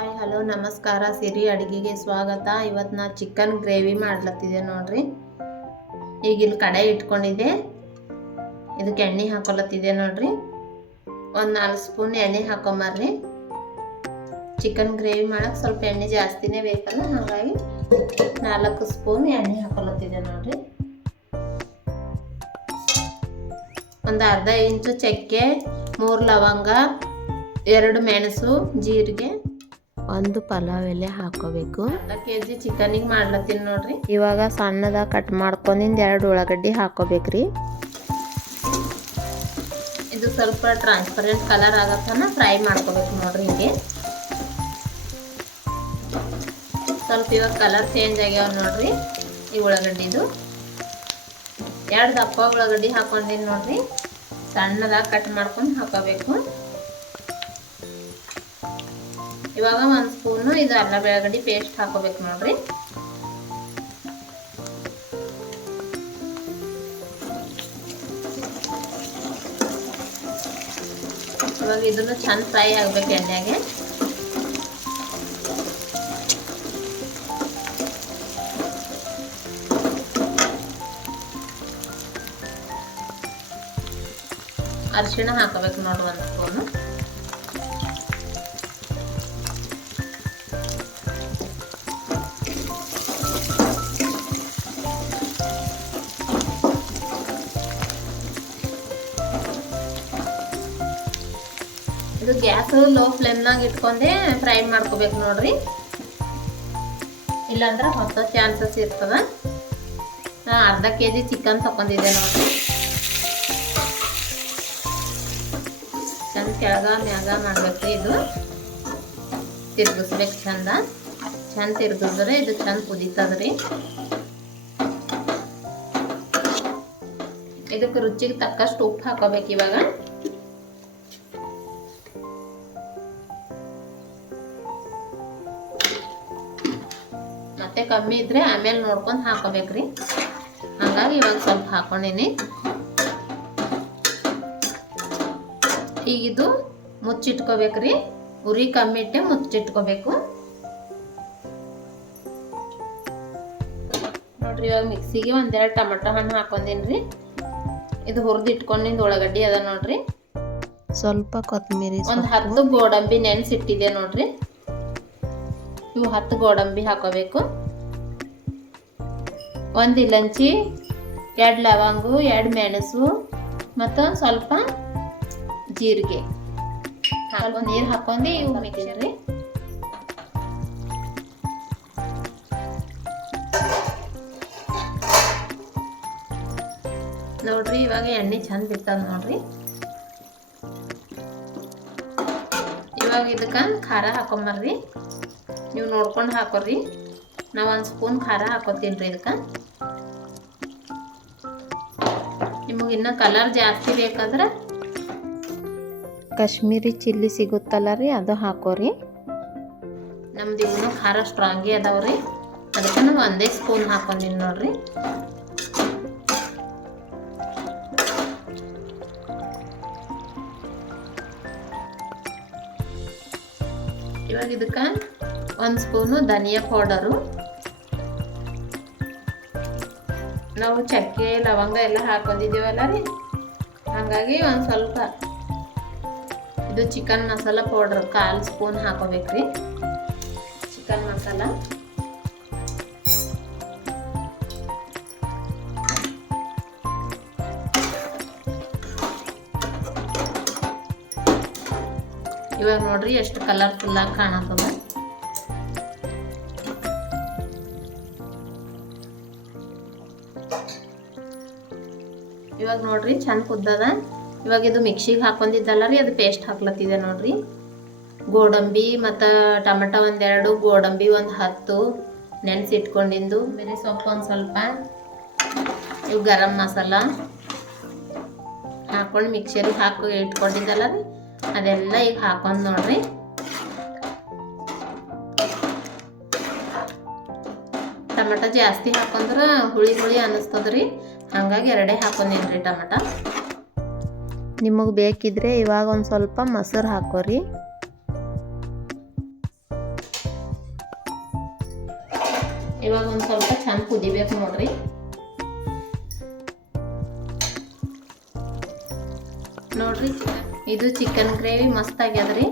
Hi hello ನಮಸ್ಕಾರ. ಸಿರಿ ಅಡುಗೆಗೆ ಸ್ವಾಗತ. ಇವತ್ತು ನಾ ಚಿಕನ್ ಗ್ರೇವಿ ಮಾಡ್ಲತ್ತಿದ್ದೆ ನೋಡ್ರಿ. ಈಗ ಇಲ್ಲಿ ಕಡೆ ಇಟ್ಕೊಂಡಿದ್ದೆ. ಇದಕ್ಕೆ ಎಣ್ಣೆ ಹಾಕೊಲತ್ತಿದ್ದೆ ನೋಡ್ರಿ. ಒಂದು ನಾಲ್ಕು ಸ್ಪೂನ್ ಎಣ್ಣೆ ಹಾಕೊಂಬರ್ರಿ. ಚಿಕನ್ ಗ್ರೇವಿ ಮಾಡಕ್ಕೆ ಸ್ವಲ್ಪ ಎಣ್ಣೆ ಜಾಸ್ತಿನೇ ಬೇಕಲ್ಲ, ಹಾಗಾಗಿ ನಾಲ್ಕು ಸ್ಪೂನ್ ಎಣ್ಣೆ ಹಾಕೊಳತ್ತಿದೆ ನೋಡ್ರಿ. ಒಂದು ಅರ್ಧ ಇಂಚು ಚಕ್ಕೆ, ಮೂರು ಲವಂಗ, ಎರಡು ಮೆಣಸು, ಜೀರಿಗೆ ಒಂದು ಪಲಾವ್ ಎಲೆ ಹಾಕೋಬೇಕು. ಕೆ ಜಿ ಚಿಕನಿಗೆ ಮಾಡ್ಲತ್ತೀನಿ ನೋಡ್ರಿ. ಇವಾಗ ಸಣ್ಣದ ಕಟ್ ಮಾಡ್ಕೊಂಡಿಂದ ಎರಡು ಉಳ್ಳಾಗಡ್ಡಿ ಹಾಕೋಬೇಕ್ರಿ. ಇದು ಸ್ವಲ್ಪ ಟ್ರಾನ್ಸ್ಪರೆಂಟ್ ಕಲರ್ ಆಗತ್ತನ ಫ್ರೈ ಮಾಡ್ಕೋಬೇಕು ನೋಡ್ರಿ ಹಿಂಗೆ. ಸ್ವಲ್ಪ ಇವಾಗ ಕಲರ್ ಚೇಂಜ್ ಆಗ್ಯಾವ ನೋಡ್ರಿ ಈ ಉಳ್ಳಾಗಡ್ಡಿದು. ಎರಡು ದಪ್ಪ ಉಳ್ಳಾಗಡ್ಡಿ ಹಾಕೊಂಡಿನಿ ನೋಡ್ರಿ. ಸಣ್ಣದಾಗ ಕಟ್ ಮಾಡ್ಕೊಂಡು ಹಾಕೋಬೇಕು. ಇವಾಗ ಒಂದು ಸ್ಪೂನು ಇದು ಅಲ್ಲ ಬೆಳಗಡ್ಡಿ ಪೇಸ್ಟ್ ಹಾಕೋಬೇಕು ನೋಡ್ರಿ ಇವಾಗ ಇದನ್ನು ಚಂದ ಫ್ರೈ ಆಗ್ಬೇಕು ಎಣ್ಣೆಗೆ ಅರಿಶಿಣ ಹಾಕೋಬೇಕು ನೋಡ್ರಿ ಒಂದು ಸ್ಪೂನು ಇದು ಗ್ಯಾಸ್, ಲೋ ಫ್ಲೇಮ್ನಾಗ ಇಟ್ಕೊಂಡೆ ಫ್ರೈ ಮಾಡ್ಕೋಬೇಕು ನೋಡ್ರಿ. ಇಲ್ಲಾಂದ್ರೆ ಹೊಸ ಚಾನ್ಸಸ್ ಇರ್ತದ. ನಾ ಅರ್ಧ ಕೆ ಜಿ ಚಿಕನ್ ತಗೊಂಡಿದ್ದೆ ನೋಡ್ರಿ. ಚಂದ ಕೆಳಗ, ಮ್ಯಾಗ ಮಾಡ್ಬೇಕು ಇದು. ತಿರ್ಗಿಸ್ಬೇಕು ಚಂದ. ಚಂದ ತಿರ್ಗಿಸಿದ್ರೆ ಇದು ಚಂದ ಕುದೀತದ್ರಿ. ಇದಕ್ಕೆ ರುಚಿಗೆ ತಕ್ಕಷ್ಟು ಉಪ್ಪು ಹಾಕೋಬೇಕು ಇವಾಗ. ಮತ್ತೆ ಕಮ್ಮಿ ಇದ್ರೆ ಆಮೇಲೆ ನೋಡ್ಕೊಂಡು ಹಾಕೋಬೇಕ್ರಿ. ಹಾಗಾಗಿ ಇವಾಗ ಸ್ವಲ್ಪ ಹಾಕೊಂಡಿನಿ. ಈಗಿದು ಮುಚ್ಚಿಟ್ಕೋಬೇಕ್ರಿ. ಉರಿ ಕಮ್ಮಿ ಇಟ್ಟೆ ಮುಚ್ಚಿಟ್ಕೋಬೇಕು. ನೋಡ್ರಿ ಇವಾಗ ಮಿಕ್ಸಿಗೆ ಒಂದೆರಡು ಟೊಮೆಟೊ ಹಣ್ಣು ಹಾಕೊಂಡಿನ್ರಿ. ಇದು ಹುರಿದು ಇಟ್ಕೊಂಡಿದ್ದು ಉಳ್ಳಾಗಡ್ಡಿ ಅದ ನೋಡ್ರಿ. ಸ್ವಲ್ಪ ಕೊತ್ತಂಬರಿ ಒಂದು ಹತ್ತು ಗೋಡಂಬಿ ನೆನೆಸಿಟ್ಟಿದೆ ನೋಡ್ರಿ. ಇವು ಹತ್ತು ಗೋಡಂಬಿ ಹಾಕೋಬೇಕು. ಒಂದು ಇಲಂಚಿ ಎರಡು ಲವಂಗು ಎರಡು ಮೆಣಸು ಮತ್ತು ಸ್ವಲ್ಪ ಜೀರಿಗೆ. ಸ್ವಲ್ಪ ನೀರು ಹಾಕೊಂಡು ಇವು ಮಿಕ್ಸರಿ ನೋಡ್ರಿ ಇವಾಗ ಎಣ್ಣೆ ಚಂದ ಬಿಡ್ತದ ನೋಡ್ರಿ. ಇವಾಗ ಇದಕ್ಕೆ ಖಾರ ಹಾಕೊಂಬರ್ರಿ ನೀವು ನೋಡ್ಕೊಂಡು ಹಾಕೋರಿ. ನಾವು ಒಂದು ಸ್ಪೂನ್ ಖಾರ ಹಾಕೋತೀನಿ ರೀ ಇದಕ್ಕೆ ನಿಮಗೆ ಇನ್ನೂ ಕಲರ್ ಜಾಸ್ತಿ ಬೇಕಾದ್ರೆ ಕಾಶ್ಮೀರಿ ಚಿಲ್ಲಿ ಸಿಗುತ್ತಲ್ಲ ರೀ ಅದು ಹಾಕೋರಿ. ನಮ್ದು ಇನ್ನೂ ಖಾರ ಸ್ಟ್ರಾಂಗೇ ಅದಾವ್ರಿ ಅದಕ್ಕೆ ನಾವು ಒಂದೇ ಸ್ಪೂನ್ ಹಾಕೊಂಡಿನಿ ನೋಡ್ರಿ. ಇವಾಗ ಇದಕ್ಕೆ ಒಂದು ಸ್ಪೂನು ಧನಿಯಾ ಪೌಡರು. ನಾವು ಚಕ್ಕೆ, ಲವಂಗ ಎಲ್ಲ ಹಾಕೊಂಡಿದ್ದೀವಲ್ಲ ರೀ? ಹಾಗಾಗಿ ಒಂದು ಸ್ವಲ್ಪ ಇದು ಚಿಕನ್ ಮಸಾಲ ಪೌಡರ್ ಕಾಲು ಸ್ಪೂನ್ ಹಾಕೋಬೇಕ್ರಿ ಚಿಕನ್ ಮಸಾಲ ಇವಾಗ ನೋಡ್ರಿ ಎಷ್ಟು ಕಲರ್ಫುಲ್ ಆಗಿ ಕಾಣತ್ತದ. ಇವಾಗ ನೋಡ್ರಿ ಚಂದ ಕುದ್ದದ. ಇವಾಗ ಇದು ಮಿಕ್ಸಿಗೆ ಹಾಕೊಂಡಿದ್ದಲ್ಲ ರೀ, ಅದು ಪೇಸ್ಟ್ ಹಾಕ್ಲತ್ತಿದೆ ನೋಡ್ರಿ. ಗೋಡಂಬಿ ಮತ್ತು ಟಮಟ ಒಂದೆರಡು, ಗೋಡಂಬಿ ಒಂದು ಹತ್ತು ನೆನೆಸಿಟ್ಕೊಂಡಿದ್ದು ಬೇರೆ ಸೊಪ್ಪು ಒಂದು ಸ್ವಲ್ಪ. ಇವು ಗರಂ ಮಸಾಲ. ಹಾಕೊಂಡು ಮಿಕ್ಸರಿಗೆ ಹಾಕಿ ಇಟ್ಕೊಂಡಿದ್ದಲ್ಲ ರೀ, ಅದೆಲ್ಲ ಈಗ ಹಾಕೊಂಡು ನೋಡ್ರಿ. ಟಮಟ ಜಾಸ್ತಿ ಹಾಕೊಂಡ್ರೆ ಹುಳಿ ಹುಳಿ ಅನ್ನಿಸ್ತದ್ರಿ ಹಂಗಾಗಿ ಎರಡೇ ಹಾಕೊಂಡಿನ್ರಿ ಟಮಟ? ನಿಮಗೆ ಬೇಕಿದ್ರೆ ಇವಾಗ ಒಂದು ಸ್ವಲ್ಪ ಮೊಸರು ಹಾಕೋರಿ. ಇವಾಗ ಒಂದು ಸ್ವಲ್ಪ ಚೆಂದ ಕುದಿಬೇಕು ನೋಡ್ರಿ. ನೋಡ್ರಿ ಇದು ಚಿಕನ್ ಗ್ರೇವಿ ಮಸ್ತ್ ಆಗ್ಯದ್ರಿ.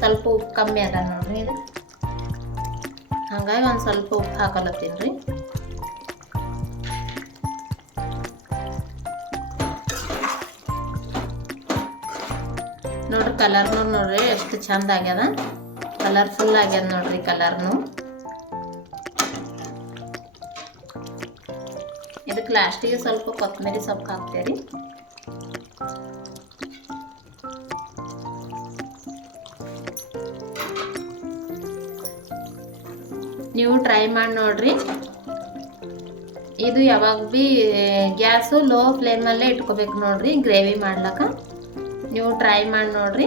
ಸ್ವಲ್ಪ ಉಪ್ಪು ಕಮ್ಮಿ ಅದ ನೋಡ್ರಿ ಹಂಗಾಗಿ ಒಂದು ಸ್ವಲ್ಪ ಉಪ್ಪು ಹಾಕಲತ್ತೀನಿ ರೀ ನೋಡ್ರಿ ಕಲರ್ನು ನೋಡ್ರಿ ಎಷ್ಟು ಚಂದ ಆಗ್ಯದ. ಕಲರ್ಫುಲ್ ಆಗ್ಯದ ನೋಡ್ರಿ ಕಲರ್ನು ಇದಕ್ಕೆ ಲಾಸ್ಟಿಗೆ ಸ್ವಲ್ಪ ಕೊತ್ತಂಬರಿ ಸೊಪ್ಪು ಹಾಕ್ತೇರಿ ನೀವು ಟ್ರೈ ಮಾಡಿ ನೋಡ್ರಿ. ಇದು ಯಾವಾಗ ಭೀ ಗ್ಯಾಸು ಲೋ ಫ್ಲೇಮಲ್ಲೇ ಇಟ್ಕೋಬೇಕು ನೋಡ್ರಿ ಗ್ರೇವಿ ಮಾಡ್ಲಕ್ಕ. ನೀವು ಟ್ರೈ ಮಾಡಿ ನೋಡ್ರಿ.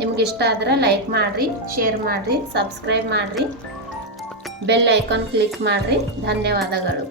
ನಿಮ್ಗೆ ಇಷ್ಟ ಆದ್ರೆ ಲೈಕ್ ಮಾಡಿರಿ ಶೇರ್ ಮಾಡಿರಿ ಸಬ್ಸ್ಕ್ರೈಬ್ ಮಾಡಿರಿ. ಬೆಲ್ ಐಕಾನ್ ಕ್ಲಿಕ್ ಮಾಡಿರಿ. ಧನ್ಯವಾದಗಳು.